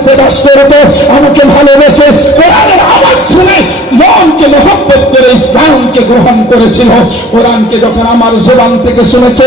মদিনাতে বাস করত, আমাকে ভালোবেসে কোরআনের আওয়াজ শুনে মনকে মহব্বত করে ইসলামকে গ্রহণ করেছিল। কোরআনকে যখন আমার জবান থেকে শুনেছে,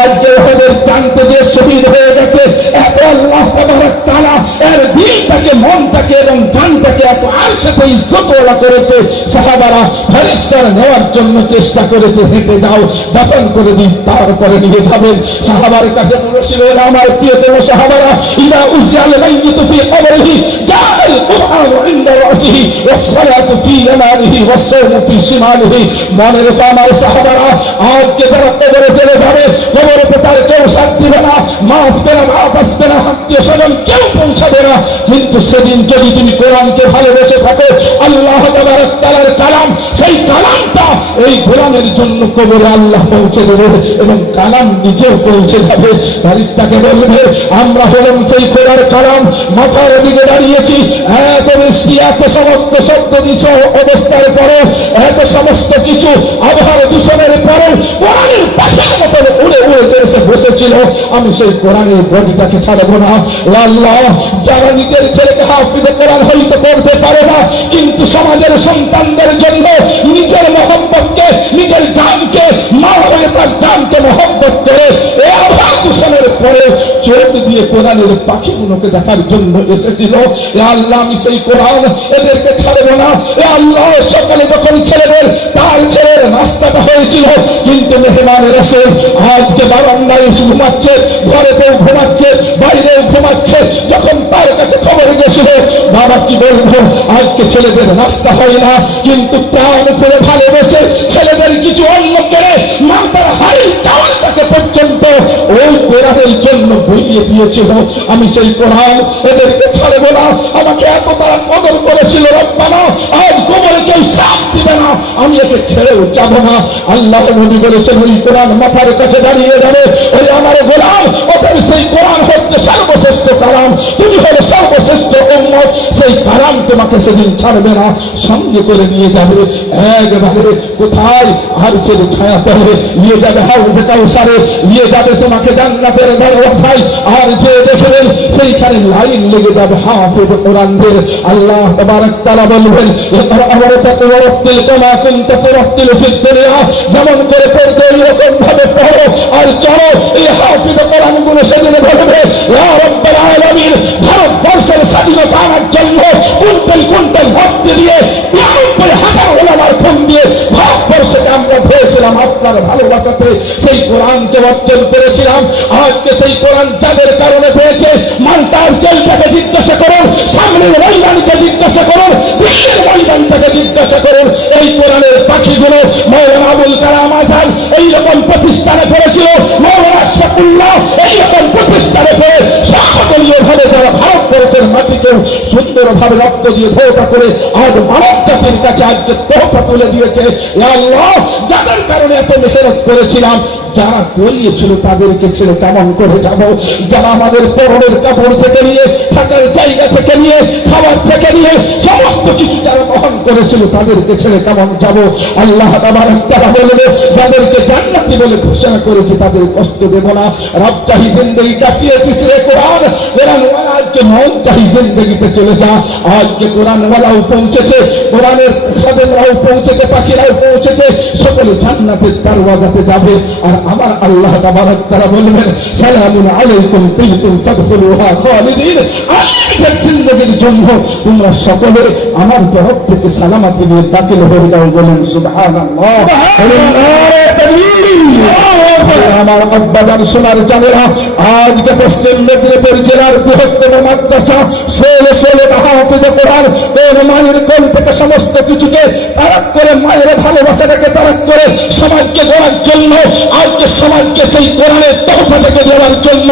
আজকে ওদের জানতে যে শহীদ হয়ে গেছে, এত আল্লাহ তাবারক তাআলা এর দিলটাকে, মনটাকে এবং জানটাকে এত আরশেতে ইজ্জতওয়ালা করেছে, সাহাবারা ফেরেশতার নেওয়ার জন্য চেষ্টা করেছে, হেঁটে যাও দাফন করে দিন, তারপরে নিয়ে যাবেন। সাহাবার কাছে বলেছিল, আমার প্রিয়তম সাহাবারা, ইলা উযিয়াল মাইয়িতু ফি কবরিহি জাআল কুরআন ইনদা রাসিহি ওয়াস সালাতু ফি ইয়ামানিহি ওয়াস সাওমু ফি শিমালিহি। মনে রেখো আমার সাহাবারা, আজকে যারা কবরে চলে যাবে, কবরেতে তার কেউ সাথ দিবে না, মা আসবে না, বাপ আসবে না, আত্মীয় স্বজন কেউ পৌঁছাবে না। কিন্তু সেদিন যদি তুমি কোরআনকে ভালোবেসে থাকো, আল্লাহ তাবারক তাআলার কালাম, সেই কালামটা এই গোলামের জন্য কবরে আল্লাহ পৌঁছে দেবে এবং কালাম নিজেও পৌঁছে যাবে। ফেরেশতাকে বলবে, আমরা হলাম সেই খোদার কালাম, মাথার দিকে দাঁড়িয়েছি, এত বৃষ্টি, এত সমস্ত শব্দ অবস্থার পরে, এত সমস্ত কিছু আবহাওয়া দূষণের পরে কোরআনের পাখির মতন উড়ে উড়ে এসে বসেছিল, আমি সেই কোরআনের বডিটাকে ছাড়বো না। আল্লাহ, যারা নিজের ছেলেকে হাফিজে কোরআন হয়তো করতে পারে না, কিন্তু সমাজের সন্তানদের জন্য নিজের মহব্বতকে, নিজের জানকে, মা হয়ে তার জানকে মহব্বত করে এ আবহাওয়া দূষণের পরে চোখ দিয়ে কোরআনের পাখিগুলোকে দেখার জন্য এসেছিল। এ আল্লাহ, আমি সেই কোরআন এদেরকে ছাড়বো না। এ আল্লাহ, সকালে যখন ছেলেদের তার ছেলের নাস্তাটা হয়েছিল, কিন্তু মেহমানের এসে আজকে বারান্দায় ঘুমাচ্ছে, ঘরেতেও ঘুমাচ্ছে, বাইরেও ঘুমাচ্ছে, যখন তার কাছে খবর গেছিল, বাবা কি বলবো, আজকে ছেলেদের নাস্তা হয় না, কিন্তু প্রাণ করে ভালোবেসে ছেলেদের কিছু অন্য করে মা তার হাড়ি চাওয়ালটাকে পর্যন্ত ওই কোরআনের জন্য বইয়ে দিয়েছিল। আমি সেই কোরআন এদেরকে ছাড়বো না। আমাকে এত তারা কদর করেছিল, রব্বানা, আজ কবরে কেউ সাথ দিবে না, আমি একে ছেড়েও যাবো না। আল্লাহ নবী বলেছেন, ওই কোরআন মাথার কাছে দাঁড়িয়ে যাবে, ওই আমার গোলাম, ওদের সেই কোরআন হচ্ছে সর্বশ্রেষ্ঠ কালাম, তুমি হলো সর্বশ্রেষ্ঠ উম্মত, সেই কালাম তোমাকে সেদিন ছাড়বে না, সঙ্গে করে নিয়ে যাবে একবারে কোথায়, আর ছেলে ছায়া তলে নিয়ে যাবে, হাউজে কাউসারে নিয়ে যাবে, তোমাকে জান্নাতের দরওয়াজায়, আর যে দেখবেন সেইখানে লাইন লেগে যাবে হাফেজ কোরআনদের। আল্লাহ তাবারক তাআলা বলবেন, ইকরা ওয়া তারাত্তিল কামা কুনতা তারাত্তিল ফিদ দুনিয়া, যেমন করে পড়তে এরকম ভাবে পড়ো আর চলো। এই হাফেজ কোরআনগুলো সেদিন বলবে, ইয়া রাব্বাল আলামিন, ভারতবর্ষের স্বাধীনতা আনার জন্য কুইন্টাল কুইন্টাল ভক্ত দিয়ে 92,000 ওলামার খুন দিয়ে ভারতবর্ষকে আমরা ধরেছিলাম আপনার ভালোবাসাতে, সেই কোরআনকে অর্জন করেছিলাম। আজকে সেই কোরআন যাদের কারণে পেয়েছে, মালটার জেলটাকে জিজ্ঞাসা করুন, সামনের ময়দানকে জিজ্ঞাসা করুন, দিল্লির ময়দানটাকে জিজ্ঞাসা করুন, এই কোরআনের পাখিগুলো মৌলানা আবুল কালাম আজাদ এইরকম প্রতিষ্ঠানে পড়েছিল, মৌলানা আশরাফুল্লাহ এইরকম প্রতিষ্ঠানে পড়ে সর্বদলীয় ভাবে যারা ভারতবর্ষের মাটিকেও সুন্দরভাবে রক্ত দিয়ে ধোঁকা করে আজ মানব জাতির কাছে আজকে তোহফা তুলে দিয়েছে। আল্লাহ, যাদের কারণে এত মেহনত করেছিলাম, যারা করিয়েছিল তাদেরকে ছেড়ে কেমন করে যাব? যারা আমাদের পরনের কাপড় থেকে নিয়ে, থাকার জায়গা থেকে নিয়ে, খাবার থেকে নিয়ে সমস্ত কিছু যারা বহন করেছিল, তাদেরকে ছেড়ে কেমন যাব? আল্লাহ তাবারক তাআলা বলবে, যাদেরকে জান্নাতি বলে ঘোষণা করেছে তাদের কষ্ট দেব না। রব চাহি জিন্দেগি কাটিয়েছিস রে কোরআন, কোরআনওয়ালা আজকে মন চাহি জিন্দেগিতে চলে যা। আজকে কোরআনওয়ালাও পৌঁছেছে, কোরআনের খাদেমরাও পৌঁছেছে, পাখিরাও পৌঁছেছে, সকলে জান্নাতের দরওয়াজাতে যাবে। আর আমার আল্লাহ তাবারক তাআলা বলবেন, সালামুন আলাইকুম তিবতুম ফাদখুলুহা খালিদিন, আল্লাহর জিন্দেগির জন্য তোমরা সকলে আমার তরফ থেকে সালামতি নিয়ে দাখিল হয়ে যাও। বলেন সুবহানাল্লাহ, নারে তাকবীর। আমার আব্বাদান সোনার জানেরা, আজকে পশ্চিম মেদিনীপুর জেলার বৃহত্তম মাদ্রাসা 16 হাফেজ কোরআন, কোন মায়ের কোল থেকে সমস্ত কিছুকে তারাক করে, মায়ের ভালোবাসাটাকে তারাক করে সমাজকে গড়ার জন্য, আজকে সমাজকে সেই কোরআনের তোহফা থেকে দেওয়ার জন্য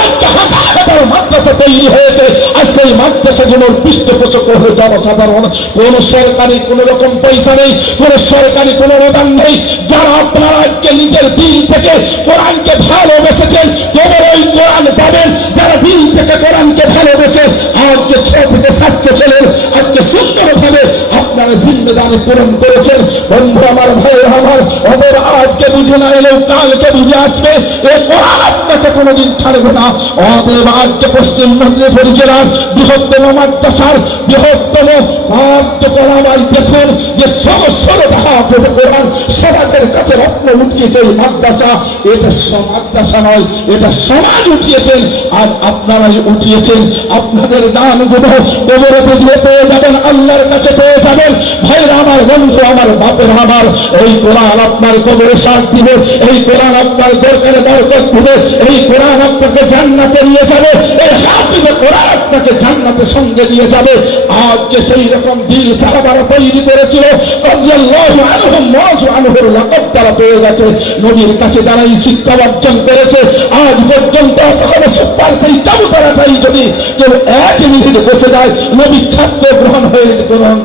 আজকে হাজার হাজার মাদ্রাসা তৈরি হয়েছে। আর সেই মাদ্রাসাগুলোর পৃষ্ঠপোষক হয়ে জনসাধারণ, কোন সরকারি কোন রকম পয়সা নেই, কোন সরকারি কোন অনুদান নেই। যারা আপনারা আজকে নিজের দিল থেকে কোরআনকে ভালোবেসেছেন, কেবল ওই কোরআন পাবেন যারা দিল থেকে কোরআনকে ভালোবেসে আজকে 6 থেকে 700 ছেলের আজকে সুন্দরভাবে আপনারা নামে জিম্মেদারি পূরণ করেছেন। বন্ধু আমার, ভাই আমার, ওদের আজকে বুঝে না এলেও কালকে বুঝে আসবে। এ কোরআন আপনাকে কোনোদিন ছাড়বে না। অতএব আজকে পশ্চিম মেদিনীপুর জেলার বৃহত্তম মাদ্রাসার বৃহত্তম কার্যকলায় দেখুন যে 16টা হাফেজ কোরআন সমাজের কাছে রত্ন উঠিয়েছে এই মাদ্রাসা। এটা মাদ্রাসা নয়, এটা সমাজ উঠিয়েছেন। আর আপনারাই উঠিয়েছেন। আপনাদের দানগুলো কবরেতে দিয়ে পেয়ে যাবেন, আল্লাহর কাছে পেয়ে যাবেন। ভাইরা আমার, বন্ধু আমার, বাপের আমার, এই কোরআন আপনার কবরে সাথ দিবে, এই কোরআন আপনার দরকারে বরকত দিবে, এই কোরআন আপনাকে জান্নাতে নিয়ে যাবে, এই হাফেজ কোরআন আপনাকে জান্নাতের সঙ্গে নিয়ে যাবে। আজকে সেই রকম দিল সাহাবারা তৈরি করেছিল, রাদিয়াল্লাহু আনহুম ওয়াজু আনহুর লাকাব তারা পেয়ে গেছে। নবীর কাছে যারা এই শিক্ষা অর্জন করেছে আজ পর্যন্ত সাহাবা সুপার সেই চাবুতারাটাই যদি কেউ 1 মিনিট বসে যায় নবীর ছাত্র গ্রহণ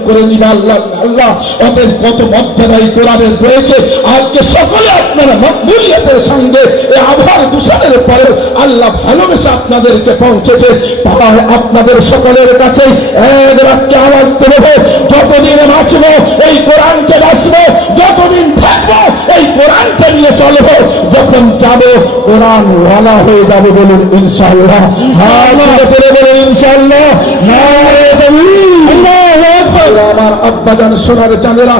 করে নিবে আল্লাহ। ওদের কত মর্যাদায় কোরআনের রয়েছে। আজকে সকলে আপনারা মকবুলিয়তের সঙ্গে এই আভার দূষণের পরে আল্লাহ ভালোবেসে আপনাদেরকে পৌঁছেছে। তাহলে আপনাদের সকলের কাছে এক বাক্যে আওয়াজ দেব, যতদিন বাঁচবো এই কোরআনকে বাঁচবো, যতদিন থাকবো এই কোরআনকে নিয়ে চলবো, যখন যাবো কোরআন ওয়ালা হয়ে যাবে। বলুন ইনশাআল্লাহ। বলুন ইনশাআল্লাহ। আমার আব্বাজান সোনার চাঁদেরা,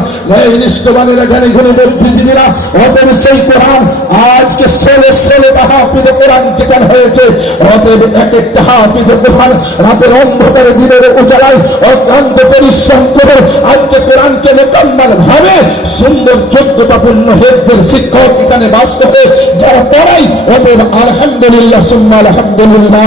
নিষ্ঠবানের এখানে ঘুরে বুদ্ধিজীবীরা, অতএব সেই কোরআন আজকে 16টা হাফিজ কোরআন যেখানে হয়েছে, অতএব এক একটা হাফিজ কোরআন রাতের অন্ধকারে দিনের উজালায় অক্লান্ত পরিশ্রম করে আজকে কোরআনকে মোকাম্মল ভাবে সুন্দর যোগ্যতাপূর্ণ হেফজের শিক্ষক এখানে বাস করে যারা পড়াই, অতএব আলহামদুলিল্লাহ সুম্মা আলহামদুলিল্লাহ।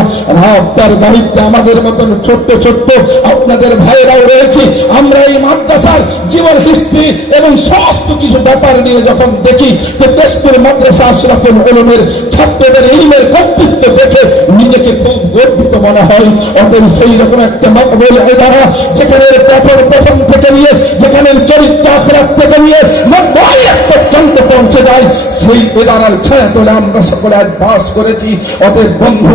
আপনার দায়িত্বে আমাদের মতন ছোট্ট ছোট্ট আপনাদের ভাইরাও রয়েছে। আমরা এই মাদ্রাসার জীবন হিস্ট্রি এবং সমস্ত কিছু ব্যাপার নিয়ে যখন দেখি তো তেজপুর মাদ্রাসা আশরাফুল উলুমের ছাত্রদের ইলমের কর্তৃত্ব দেখে নিজেকে খুব গর্বিত মনে হয়। অতএব সেই রকম একটা মাকবুল ইদারা যেখানে পঠন তখন থেকে নিয়ে যেখানে চরিত্র আখরাত থেকে নিয়ে নব্বইয়াত পর্যন্ত পৌঁছে যায়, সেই ইদারার ছায়া তোলে আমরা সকলে আজ বাস করেছি। অতএব বন্ধু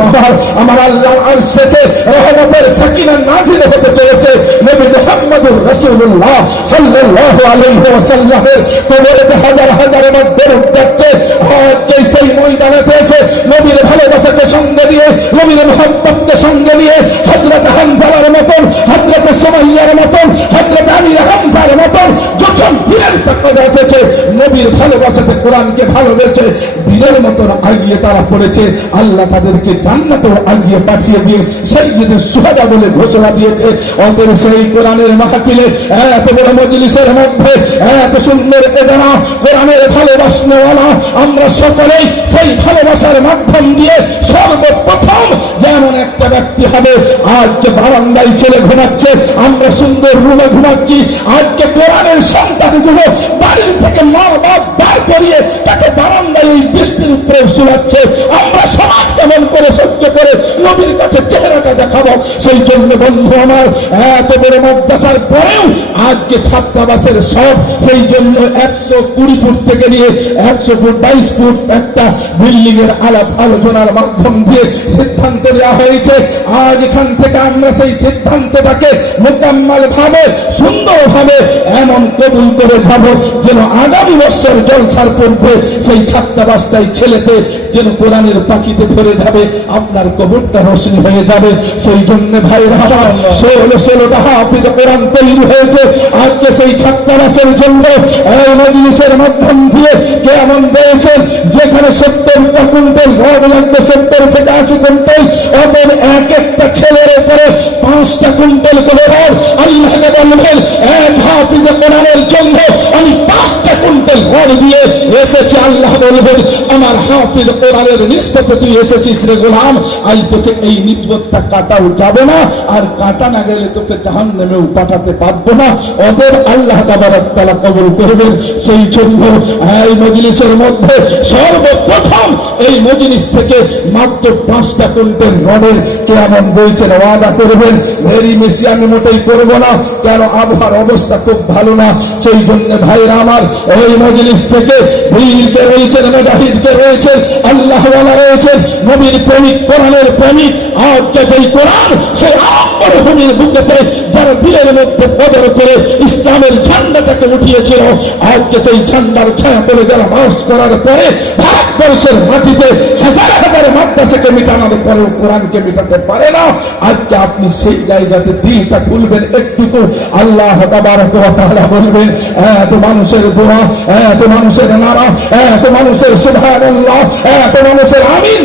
আমার আল্লাহ আরশেতে রহমতের সাকিনা নাজিল হতে চলেছে। নবী মুহাম্মদুর রাসূলুল্লাহ সাল্লাল্লাহু আলাইহি ওয়াসাল্লামের কবরেতে হাজার হাজার মধ্যে যাচ্ছে। আজকে সেই ময়দানেতে এসে নবীর ভালোবাসাকে সঙ্গে নিয়ে, নবীর মুহাব্বতকে সঙ্গে নিয়ে হযরত হামজার মতন, হযরত সুমাইয়ার মতন, হযরত আলী হামজার মতন যখন বীরের তাকওয়া এসেছে, নবীর ভালোবাসাতে কোরআনকে ভালোবেসে বীরের মতন আগিয়ে তারা পড়েছে। আল্লাহ তাদেরকে জান্নাতেও আগিয়ে পাঠিয়ে দিয়ে সাইয়্যিদুশ শুহাদা বলে ঘোষণা দিয়েছে। অতএব সেই কোরআনের মাহফিলে এত বড় মজলিসের মধ্যে এত সুন্দর এদারা কোরআনের ভালোবাসনেওয়ালা আমরা সকলেই সেই ভালোবাসার মাধ্যম দিয়ে সর্বপ্রথম যেমন একটা ব্যক্তি হবে, আজকে বারান্দায় ছেলে ঘুমাচ্ছে, আমরা সুন্দর রুমে ঘুমাচ্ছি, আজকে কোরআনের সন্তানগুলো বাড়ির থেকে মা বাপ বার করিয়ে তাকে বারান্দায় এই বৃষ্টির উপরে শুনাচ্ছে। আমরা সমাজ কেমন করে সহ্য করে নবীর কাছে চেহারাটা দেখাবো? সেই জন্য বন্ধু আমার, এত বড় মাদ্রাসার পরেও আজকে ছাত্রাবাসের সব সেই জন্য 120 ফুট থেকে নিয়ে 100 ফুট 22 ফুট একটা বিল্ডিং এর আলাপ আলোচনার মাধ্যম দিয়ে সিদ্ধান্ত নেওয়া হয়েছে। আজ এখান থেকে আমরা সেই সিদ্ধান্তটাকে মোকাম্মল ভাবে সুন্দর ভাবে এমন কবুল করে যাব যেন আগামী বছর জলসার পূর্বে সেই ছাত্রাবাসটাই ছেলেতে যেন কোরআনের পাখিতে ভরে যাবে, আপনার কবরটা রোশনি হয়ে যাবে। সেই জন্য ভাইরা 16টা হাফিজ কোরআন তৈরি হয়েছে। আজকে সেই ছাত্রাবাসের জন্য এই মজলিসের মাধ্যম দিয়ে কেমন বলেছেন যেখানে 70টা কুইন্টাল রড লাগবে, 70 থেকে 80 কুইন্টাল, ওদের এক একটা ছেলের উপরে 5টা কুইন্টাল করে রড আল্লাহকে বলবেন এক হাফিজ কোরআনের জন্য আমি 5টা কুইন্টাল রড দিয়ে এসেছি। আল্লাহ বলবেন আমার হাফিজ কোরআনের নিসবতে তুই এসেছিস রে গোলাম, আজ তোকে এই নিসবতটা কাটাও যাবে না, আর কাটা না গেলে তোকে জাহান্নামেও পাঠাতে পারবো না। ওদের আল্লাহ তাবারক তাআলা কবুল করবেন। সেই জন্য এই মজলিসের মধ্যে সর্বপ্রথম এই মজলিস থেকে মাত্র 5টা কুইন্টাল রডের কেমন বলছেন ওয়াদা করবেন। ভেরি বেশি আমি মোটেই করবো না, কেন আবহাওয়ার অবস্থা খুব ভালো না। সেই জন্য ভাইরা আমার এই মজলিস থেকে বীরকে রয়েছেন, মুজাহিদকে রয়েছেন, আল্লাহওয়ালা রয়েছেন, নবীর প্রেমিক, কোরআনের প্রেমিক। আজকে যেই কোরআন সেই আম্বর ভূমির বুকেতে যারা দিলের মধ্যে বদর করে ইসলামের ঝান্ডাটাকে উঠিয়েছিল, আজকে সেই ঝান্ডার ছায়া তলে যারা বাস করার পরে ভারতবর্ষের মাটিতে হাজার হাজার মাদ্রাসাকে মিটানোর পরেও কোরআনকে মিটাতে পারে না। আজকে আপনি সেই জায়গাতে দিলটা খুলবেন একটুকু, আল্লাহ তাবারক ওয়া তাআলা বলবেন, এত মানুষের দোয়া, এত মানুষের নারা, এত মানুষের সুবহানাল্লাহ, এত মানুষের আমিন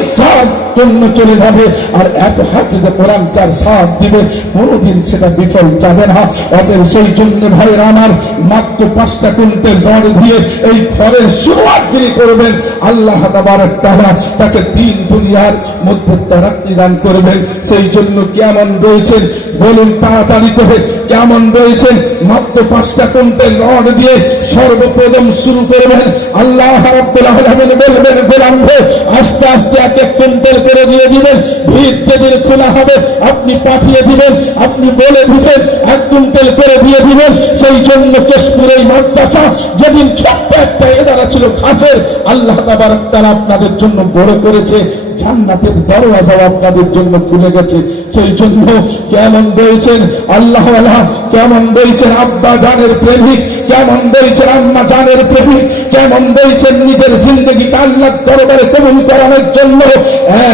জন্য চলে যাবে, আর এত হাফিজে কোরআন যার সাথ দিবে কোনদিন সেটা বিফল যাবে না। অতএব সেই জন্য ভাইয়েরা আমার, মাত্র 5টা কুইন্টাল রড দিয়ে এই ঘরের শুরুয়াত যিনি করবেন, আল্লাহ তাবারক তাআলা তাকে দিন দুনিয়ার মধ্যে তারাক্কি দান করবেন। সেই জন্য কেমন রয়েছেন বলুন তাড়াতাড়ি করে, কেমন রয়েছেন? মাত্র 5টা কুইন্টাল রড দিয়ে সর্বপ্রথম শুরু করবেন। আল্লাহ রাব্বুল আলামিন বলবেন, গোলাম ভাই আস্তে আস্তে এক কুইন্টাল করে দিয়ে দিবেন, ভিত যেদিন খোলা হবে আপনি পাঠিয়ে দিবেন, আপনি বলে দিবেন 1 কুইন্টাল করে দিয়ে দিবেন। সেই জন্য কেশপুর এই মাদ্রাসা যেদিন ছোট্ট একটা এদারা ছিল ঘাসের, আল্লাহ তাবারক তাআলা আপনাদের জন্য বড় করেছে, জান্নাতের দরওয়াজাও আপনাদের জন্য খুলে গেছে। সেই জন্য কেমন রয়েছেন আল্লাহওয়ালা, কেমন রয়েছেন আব্বা জানের প্রেমিক, কেমন রয়েছেন আম্মা জানের প্রেমিক, কেমন রয়েছেন নিজের জিন্দগিটা আল্লাহর দরবারে কবুল করানোর জন্য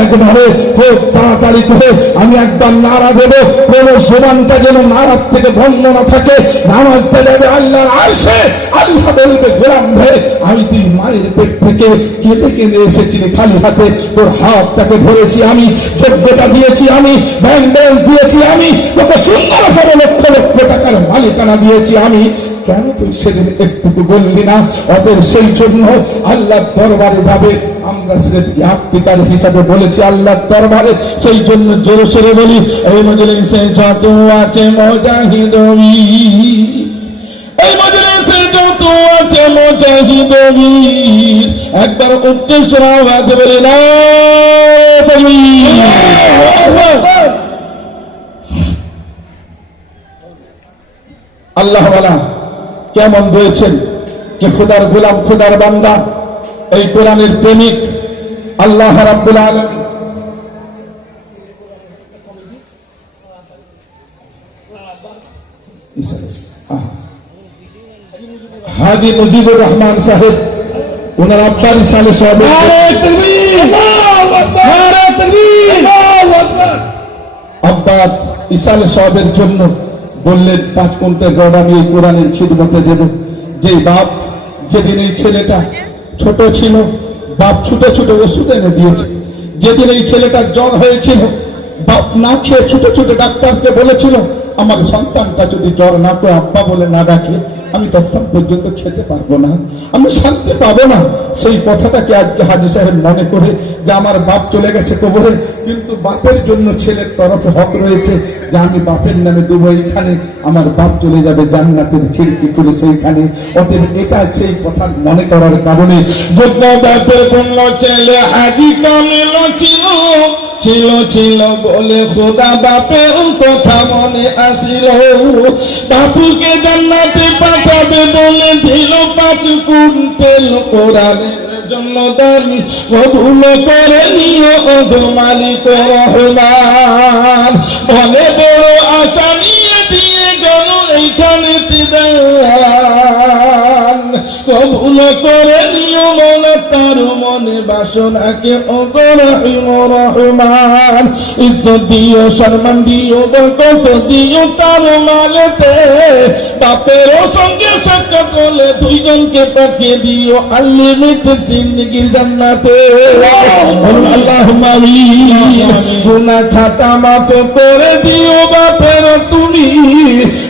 একবারে খুব তাড়াতাড়ি করে আমি একবার নারা দেব, কোন জবানটা যেন নারার থেকে বন্ধ না থাকে। নামাজতে যাবে আল্লাহর আরশে, আল্লাহ বলবে, গোলাম ভাই আমি তুই মায়ের পেট থেকে কেঁদে কেঁদে এসেছিলি খালি হাতে, তোর হাতটাকে ধরেছি আমি, যোগ্যতা দিয়েছি আমি, ব্যাংক দিয়েছি আমি, তোকে সুন্দরভাবে লক্ষ লক্ষ টাকার মালিকানা দিয়েছি আমি, কেন তুই সেদিন একটুকু বললি না? অতএব সেই জন্য আল্লাহর দরবারে যাবে, আমরা স্পিকার হিসাবে বলেছি আল্লাহর দরবারে। সেই জন্য জোরে সোরে বলি, এই মজলিসে যত আছে মুজাহিদ বীর, এই মজলিসে যত আছে মুজাহিদ বীর, একবার উচ্চ আওয়াজ বলে না আল্লাহ ওয়ালা কেমন রয়েছেন, কে খোদার গোলাম, খোদার বান্দা, এই কোরআনের প্রেমিক আল্লাহ রাব্বুল আলামিন। হাজী মুজিবুর রহমান সাহেব, ওনার আব্বার ইসালে সাহেব, আব্বা ইসালে সাহেবের জন্য বললেন 5 কুইন্টাল রড আমি এই কোরআনের খিদমতে দেব। যে বাপ যেদিন এই ছেলেটা ছোট ছিল, বাপ ছুটে ছুটে ওষুধ এনে দিয়েছে। যেদিন এই ছেলেটা জ্বর হয়েছিল, বাপ না খেয়ে ছুটে ছুটে ডাক্তারকে বলেছিল, আমার সন্তানটা যদি জ্বর না করে আব্বা বলে না ডাকে, আমি ততক্ষণ পর্যন্ত খেতে পারবো না, আমি শান্তি পাবো না। সেই কথাটাকে আজকে হাজী সাহেব মনে করে যে আমার বাপ চলে গেছে কবরে, কিন্তু বাপের জন্য ছেলের তরফে হক রয়েছে যে আমি বাপের নামে দেবো, এইখানে আমার বাপ চলে যাবে জান্নাতের খিড়কি খুলে সেইখানে। অতএব এটা সেই কথা মনে করার কারণে যোগ্য বাপের কোন ছেলে হাজী কামিল ছিল, ছিল ছিল বলে খোদা বাপের কথা মনে আসিল, বাপুকে জান্নাতে পাঠাবে বলে দিল 5 কুইন্টাল কোরআনের জন্য দান, কবুল করে নিও ওগো মালিক রহমান, বলে বড় আশা নিয়ে দিয়ে গেল এইখানে দান, কবুল করে নিও মনে তার মনে বাসনাকে ওগো রহিম রহমান, ইজ্জত দিও সম্মান দিও বরকত দিও তার মালেতে, বাপের সঙ্গে সাক্ষাৎ করলে 2 জনকে পাঠিয়ে দিও আনলিমিটেড জিন্দেগির জান্নাতে। আল্লাহুম্মা আমিন। গুনাহ খাতা মাফ করে দিও বাপের তুমি,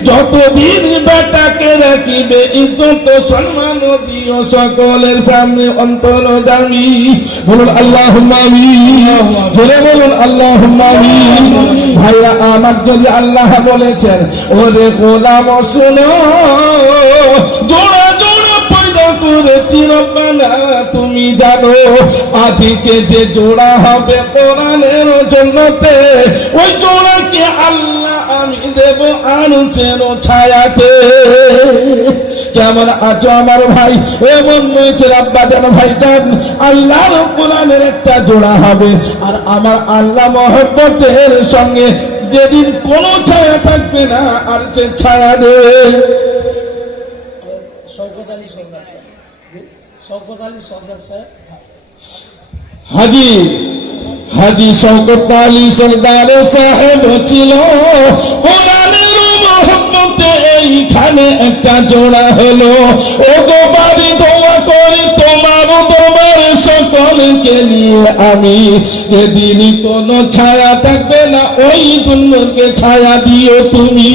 যতদিন বেটাকে রাখিবে ইজ্জত সম্মান দিও সকলের সামনে অন্তর্যামী। বলুন আল্লাহুম্মা আমিন, বলে বলুন আল্লাহুম্মা আমিন। ভাইরা আমার, যদি আল্লাহ বলেছেন ওরে গোলাম শোনো, জোড়া জোড়া পয়দা করেছি রব্বানা তুমি জানো, আজকে যে জোড়া হবে কোরআনের জন্নতে, ওই জোড়াকে আল্লাহ আমি দেব আরশের ছায়াতে। কেমন আছো আমার ভাই? এমন হয়েছে আব্বা জান ভাই জান, আল্লাহ কোরআনের একটা জোড়া হবে আর আমার আল্লাহ মহব্বতের সঙ্গে যেদিন কোনো ছায়া থাকবে না আর সে ছায়া দেবে। শওকত আলী সরদার সাহেব, শওকত আলী সরদার সাহেব, হাজি শওকত আলী সরদার সাহেব ছিল কোরআনের মহব্বতে এইখানে একটা জোড়া হলো। ও গো বাড়ি দোয়া করি তোমার তোমার সকলকে নিয়ে আমি, যেদিন কোনো ছায়া থাকবে না ওই দুনিয়াকে ছায়া দিও তুমি।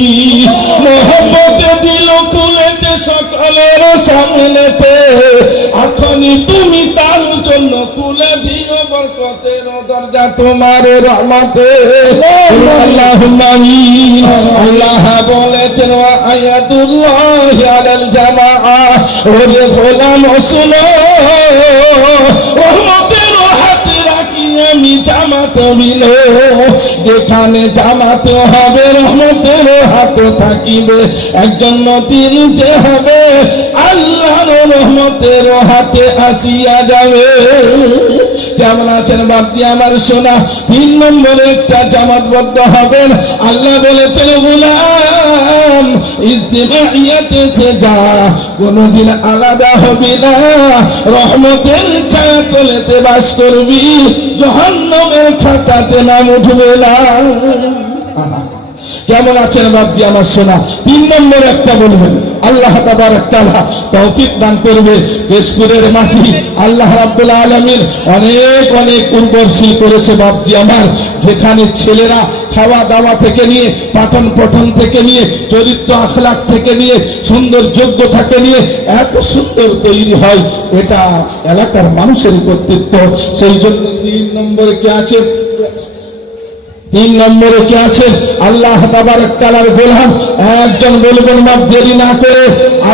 মহব্বতে দিল খুলেছে সকলের সামনেতে, এখনই তুমি তার জন্য খুলে দিও বরকতের দরজা তোমার রহমতে। আল্লাহুম্মা আমিন। আল্লাহ বলেছেন ওয়া আয়াতুল্লাহি আলাল জামাআহ, ওরে গোলাম শুনো রহমতের হাতে রাখি আমি জামাত বিল, যেখানে জামাত হবে রহমতের হাত থাকিবে, একজন নবীর যে হবে আল্লাহর রহমতের হাতে আসিয়া যাবে। কেমন আছেন বাপজি আমার সোনা? 3 নম্বরে একটা জামাতবদ্ধ হবেন। আল্লাহ বলেছেন গোলাম ইজতিমাইয়াতে যা, কোনদিন আলাদা হবি না, রহমতের ছায়া তলেতে বাস করবি, জাহান্নামের খাতাতে নাম উঠবে না। কেমন আছেন বাপজি আমার সোনা? 3 নম্বর একটা বলবেন, আল্লাহ তাবারক তাআলা তৌফিক দান করবে। কেশপুরের মাটি আল্লাহ রাব্বুল আলামিন অনেক অনেক উর্বরশীল করেছে বাপজি আমার, যেখানে ছেলেরা খাওয়া দাওয়া থেকে নিয়ে পাঠন পঠন থেকে নিয়ে চরিত্র আখলাক থেকে নিয়ে সুন্দর যোগ্য থেকে নিয়ে এত সুন্দর তৈরি হয়, এটা এলাকার মানুষের কর্তৃত্ব। সেই জন্য 3 নম্বরে কে আছে? 3 নম্বরে কে আছে? আল্লাহ তাবারক তাআলার গোলাম একজন বলবেন বাপ দেরি না করে,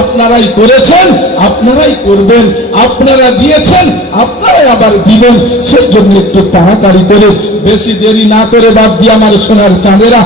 আপনারাই করেছেন আপনারাই করবেন, আপনারা দিয়েছেন আপনারাই আবার দিবেন, সেই জন্য একটু তাড়াতাড়ি করে বেশি দেরি না করে বাপজি আমার সোনার চাঁদেরা।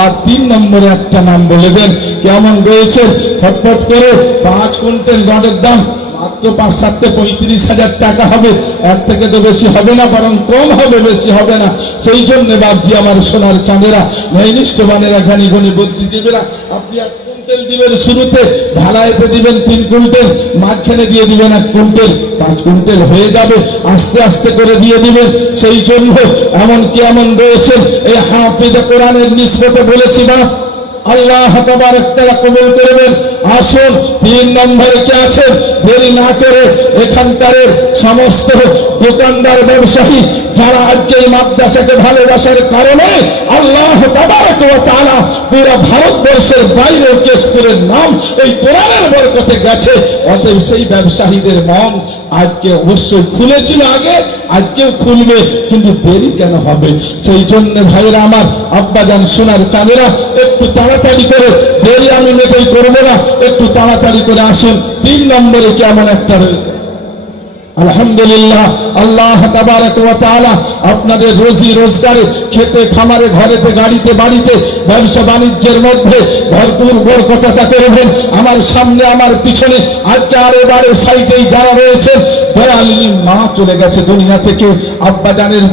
আর 3 নম্বরে একটা নাম বলবেন, কেমন রয়েছে? ফটফট করে 5 কুইন্টাল রডের দাম মাত্র 5-7-35,000 টাকা হবে, এর থেকে তো বেশি হবে না, বরং কম হবে, বেশি হবে না। সেই জন্য বাপজি আমার সোনার চাঁদেরা, ন্যায়নিষ্ঠ বানেরা, জ্ঞানী গুণী বুদ্ধিজীবীরা, আপনি 1 কুইন্টাল দিবেন শুরুতে, ঢালাইতে দিবেন 3 কুইন্টাল, মাঝখানে দিয়ে দিবেন 1 কুইন্টাল, 5 কুইন্টাল হয়ে যাবে, আস্তে আস্তে করে দিয়ে দিবেন। সেই জন্য এমন রয়েছে, এই হাফিজে কোরআনের নিসবতে বলেছি না, আল্লাহ তাবারক তাআলা কবুল করবেন। আসুন 3 নম্বরে কে আছেন? দেরি না করে এখানকার সমস্ত দোকানদার ব্যবসায়ী যারা আজকে এই মাদ্রাসাকে ভালোবাসার কারণে আল্লাহ তাবারক ওয়া তাআলা পুরো ভারতবর্ষের বাইরে কেশপুরের নাম এই কোরআনের বরকতে গেছে, অতএব সেই ব্যবসায়ীদের মন আজকে অবশ্যই খুলেছিল আগে, আজকেও খুলবে, কিন্তু দেরি কেন হবে? সেই জন্য ভাইরা আমার, আব্বাজান সোনার চাঁদেরা, একটু তাড়াতাড়ি করে, দেরি আমি মেটেই করবো না, একটু তাড়াতাড়ি করে আসুন। 3 নম্বরে কেমন একটা রয়েছে? আলহামদুলিল্লাহ, আল্লাহ তাবারক ওয়া তাআলা আপনাদের রোজি রোজগারে, খেতে খামারে, ঘরেতে গাড়িতে বাড়িতে, ব্যবসা বাণিজ্যের মধ্যে ভরপুর বরকতটা করবেন। আমার সামনে আমার পিছনে আজকে আরে বারে সাইডেই যারা রয়েছে, দয়ালিনী মা চলে গেছে দুনিয়া থেকে, আব্বা জানের